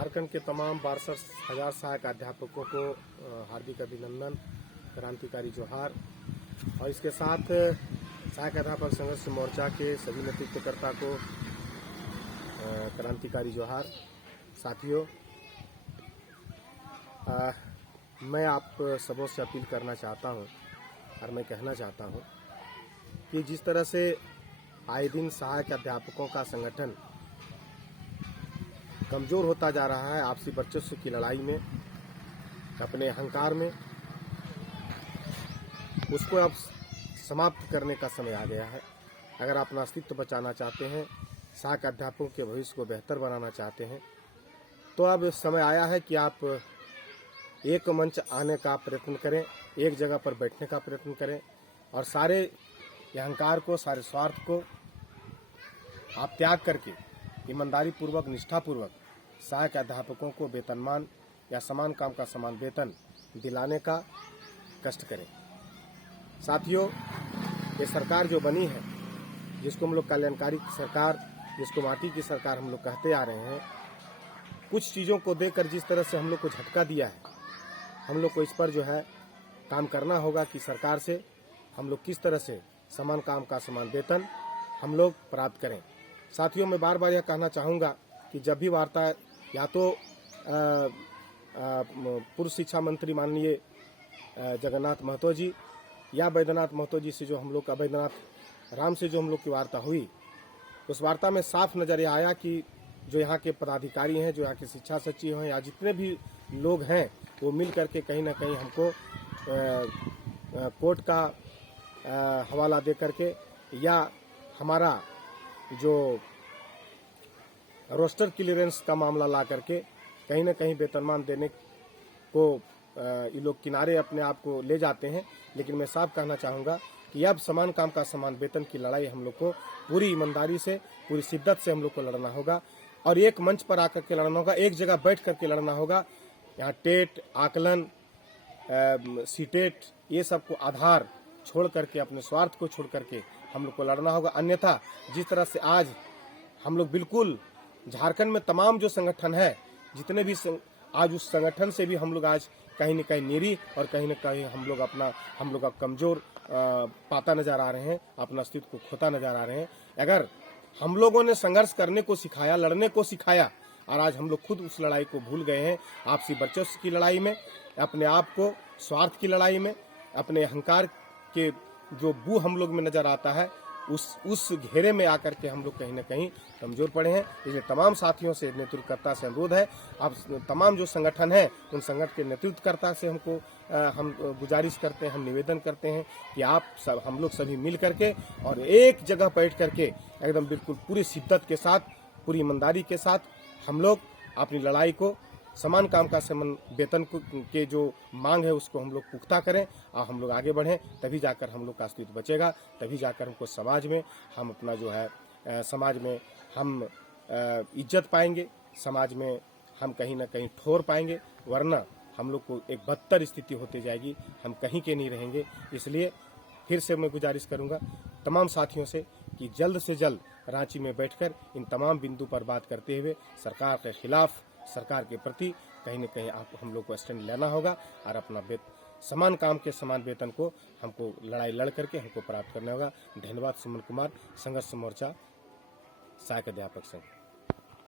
झारखंड के तमाम 62,000 सहायक अध्यापकों को हार्दिक अभिनंदन, क्रांतिकारी जोहार। और इसके साथ सहायक अध्यापक संघर्ष मोर्चा के सभी नेतृत्वकर्ता को क्रांतिकारी जोहार। साथियों, मैं आप सबों से अपील करना चाहता हूं और मैं कहना चाहता हूं कि जिस तरह से आए दिन सहायक अध्यापकों का संगठन कमजोर होता जा रहा है आपसी वर्चस्व की लड़ाई में, अपने अहंकार में, उसको अब समाप्त करने का समय आ गया है। अगर आप अपना अस्तित्व बचाना चाहते हैं, सहायक अध्यापकों के भविष्य को बेहतर बनाना चाहते हैं, तो अब समय आया है कि आप एक मंच आने का प्रयत्न करें, एक जगह पर बैठने का प्रयत्न करें और सारे अहंकार को, सारे स्वार्थ को आप त्याग करके ईमानदारी पूर्वक, निष्ठा पूर्वक सहायक अध्यापकों को वेतनमान या समान काम का समान वेतन दिलाने का कष्ट करें। साथियों, ये सरकार जो बनी है, जिसको हम लोग कल्याणकारी सरकार, जिसको माटी की सरकार हम लोग कहते आ रहे हैं, कुछ चीज़ों को देकर जिस तरह से हम लोग को झटका दिया है, हम लोग को इस पर जो है काम करना होगा कि सरकार से हम लोग किस तरह से समान काम का समान वेतन हम लोग प्राप्त करें। साथियों, मैं बार बार यह कहना चाहूँगा कि जब भी वार्ता या तो पूर्व शिक्षा मंत्री माननीय जगन्नाथ महतो जी या बैद्यनाथ महतो जी से जो हम लोग का, बैद्यनाथ राम से जो हम लोग की वार्ता हुई, उस वार्ता में साफ नजर आया कि जो यहाँ के पदाधिकारी हैं, जो यहाँ के शिक्षा सचिव हैं या जितने भी लोग हैं, वो मिल करके कहीं ना कहीं हमको कोर्ट का हवाला दे करके या हमारा जो रोस्टर क्लियरेंस का मामला ला करके कहीं ना कहीं वेतनमान देने को ये लोग किनारे अपने आप को ले जाते हैं। लेकिन मैं साफ कहना चाहूँगा कि अब समान काम का समान वेतन की लड़ाई हम लोग को पूरी ईमानदारी से, पूरी शिद्दत से हम लोग को लड़ना होगा और एक मंच पर आकर के लड़ना होगा, एक जगह बैठ करके लड़ना होगा। यहाँ टेट, आकलन, सीटेट, ये सब को आधार छोड़ करके, अपने स्वार्थ को छोड़ करके हम लोग को लड़ना होगा। अन्यथा जिस तरह से आज हम लोग बिल्कुल झारखंड में तमाम जो संगठन है, जितने भी आज उस संगठन से भी हम लोग आज कहीं न कहीं नीरी और कहीं न कहीं हम लोग अब कमजोर पाता नजर आ रहे हैं, अपना अस्तित्व को खोता नजर आ रहे हैं। अगर हम लोगों ने संघर्ष करने को सिखाया, लड़ने को सिखाया और आज हम लोग खुद उस लड़ाई को भूल गए हैं, आपसी वर्चस्व की लड़ाई में, अपने आप को स्वार्थ की लड़ाई में, अपने अहंकार के जो बू हम लोग में नजर आता है, उस घेरे में आकर के हम लोग कहीं ना कहीं कमजोर पड़े हैं। इसलिए तमाम साथियों से, नेतृत्वकर्ता से अनुरोध है, आप तमाम जो संगठन हैं, उन संगठन के नेतृत्वकर्ता से हम गुजारिश करते हैं, हम निवेदन करते हैं कि हम लोग सभी मिल करके और एक जगह बैठ करके एकदम बिल्कुल पूरी शिद्दत के साथ, पूरी ईमानदारी के साथ हम लोग अपनी लड़ाई को, समान काम का समान वेतन के जो मांग है, उसको हम लोग पुख्ता करें और हम लोग आगे बढ़ें। तभी जाकर हम लोग का अस्तित्व बचेगा, तभी जाकर हमको समाज में हम अपना जो है समाज में हम इज्जत पाएंगे, समाज में हम कहीं ना कहीं ठोर पाएंगे, वरना हम लोग को एक बदतर स्थिति होती जाएगी, हम कहीं के नहीं रहेंगे। इसलिए फिर से मैं गुजारिश करूंगा तमाम साथियों से कि जल्द से जल्द रांची में बैठकर इन तमाम बिंदु पर बात करते हुए सरकार के खिलाफ, सरकार के प्रति कहीं न कहीं हम लोग को स्टैंड लेना होगा और अपना समान काम के समान वेतन को हमको लड़ाई लड़ करके हमको प्राप्त करना होगा। धन्यवाद। सुमन कुमार, संघर्ष मोर्चा, सहायक अध्यापक संघ।